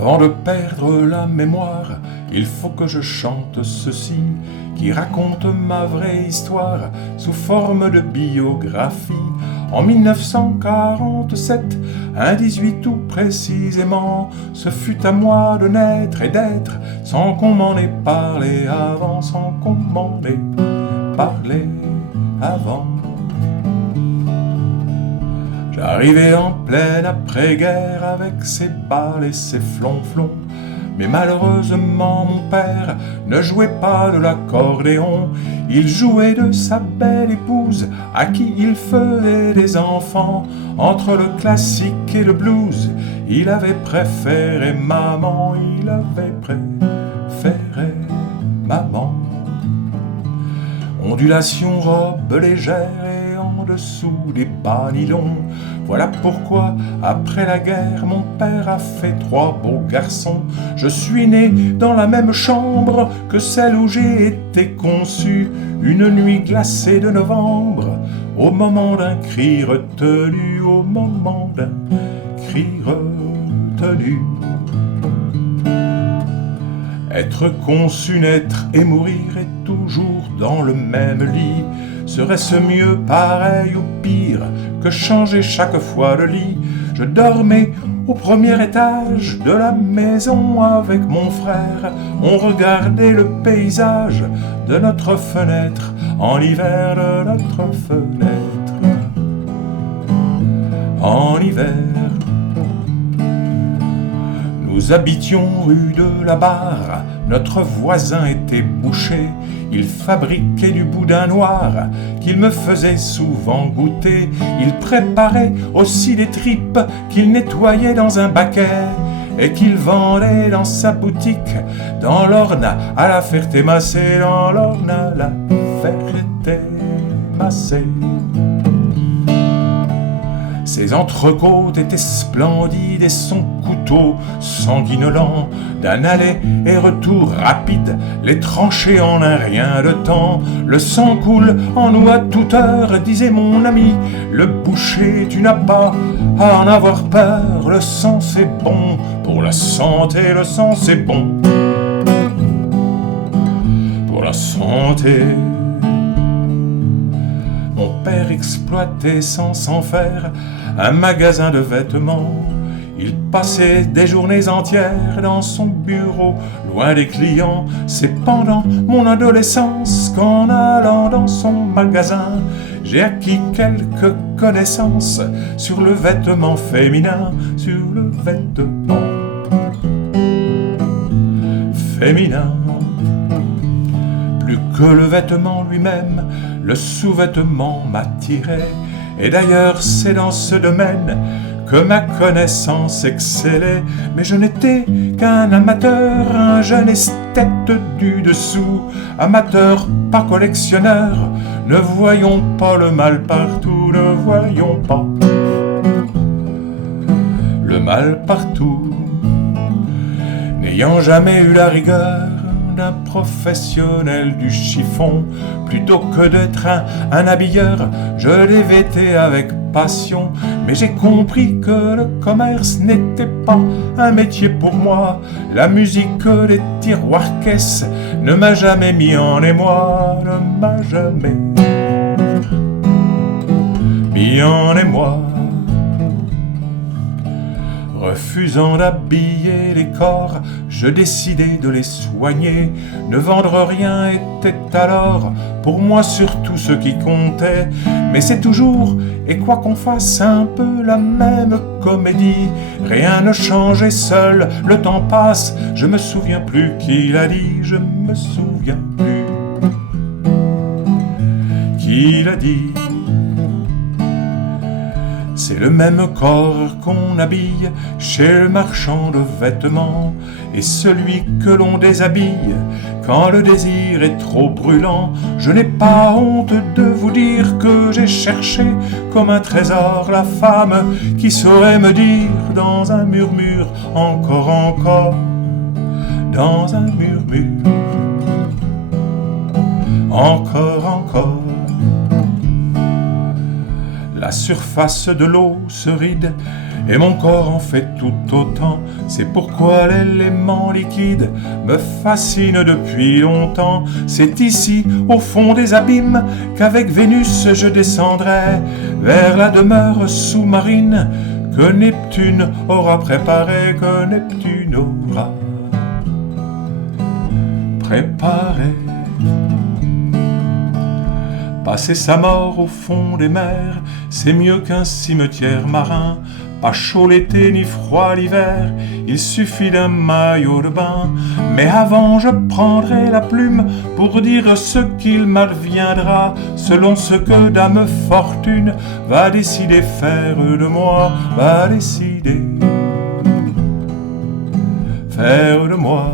Avant de perdre la mémoire, il faut que je chante ceci, qui raconte ma vraie histoire sous forme de biographie. En 1947, un 18 août précisément, ce fut à moi de naître et d'être, sans qu'on m'en ait parlé avant, sans qu'on m'en ait parlé avant. J'arrivais en pleine après-guerre avec ses balles et ses flonflons. Mais malheureusement mon père ne jouait pas de l'accordéon. Il jouait de sa belle épouse à qui il faisait des enfants. Entre le classique et le blues, il avait préféré maman, il avait préféré maman. Ondulation, robe légère et en dessous des bas nylons. Voilà pourquoi, après la guerre, mon père a fait 3 beaux garçons. Je suis né dans la même chambre que celle où j'ai été conçu, une nuit glacée de novembre, au moment d'un cri retenu, au moment d'un cri retenu. Être conçu, naître et mourir est toujours dans le même lit. Serait-ce mieux, pareil ou pire que changer chaque fois de lit? Je dormais au premier étage de la maison avec mon frère. On regardait le paysage de notre fenêtre, en hiver de notre fenêtre, en hiver. Nous habitions rue de la Barre, notre voisin était boucher. Il fabriquait du boudin noir qu'il me faisait souvent goûter. Il préparait aussi des tripes qu'il nettoyait dans un baquet et qu'il vendait dans sa boutique, dans l'Orne à la Ferté-Massé, dans l'Orne à la Ferté-Massé. Ses entrecôtes étaient splendides et son couteau sanguinolent, d'un aller et retour rapide, les tranchées en un rien de temps. Le sang coule en nous à toute heure, disait mon ami le boucher, tu n'as pas à en avoir peur, le sang c'est bon, pour la santé le sang c'est bon, pour la santé. Mon père exploitait sans s'en faire un magasin de vêtements. Il passait des journées entières dans son bureau, loin des clients. C'est pendant mon adolescence qu'en allant dans son magasin, j'ai acquis quelques connaissances sur le vêtement féminin, sur le vêtement féminin. Plus que le vêtement lui-même, le sous-vêtement m'attirait. Et d'ailleurs, c'est dans ce domaine que ma connaissance excellait. Mais je n'étais qu'un amateur, un jeune esthète du dessous. Amateur, pas collectionneur, ne voyons pas le mal partout, ne voyons pas le mal partout. N'ayant jamais eu la rigueur d'un professionnel du chiffon, plutôt que d'être un habilleur, je l'ai vêté avec passion. Mais j'ai compris que le commerce n'était pas un métier pour moi. La musique des tiroirs-caisses ne m'a jamais mis en émoi, ne m'a jamais mis en émoi. Refusant d'habiller les corps, je décidai de les soigner. Ne vendre rien était alors pour moi surtout ce qui comptait. Mais c'est toujours, et quoi qu'on fasse, un peu la même comédie. Rien ne change et seul le temps passe. Je me souviens plus qui l'a dit, je me souviens plus qui l'a dit. C'est le même corps qu'on habille chez le marchand de vêtements et celui que l'on déshabille quand le désir est trop brûlant. Je n'ai pas honte de vous dire que j'ai cherché comme un trésor la femme qui saurait me dire dans un murmure, encore, dans un murmure, encore. La La surface de l'eau se ride et mon corps en fait tout autant. C'est pourquoi l'élément liquide me fascine depuis longtemps. C'est ici, au fond des abîmes, qu'avec Vénus je descendrai vers la demeure sous-marine que Neptune aura préparée, que Neptune aura préparée. Passer sa mort au fond des mers, c'est mieux qu'un cimetière marin. Pas chaud l'été ni froid l'hiver, il suffit d'un maillot de bain. Mais avant je prendrai la plume pour dire ce qu'il m'adviendra, selon ce que Dame Fortune va décider faire de moi, va décider faire de moi.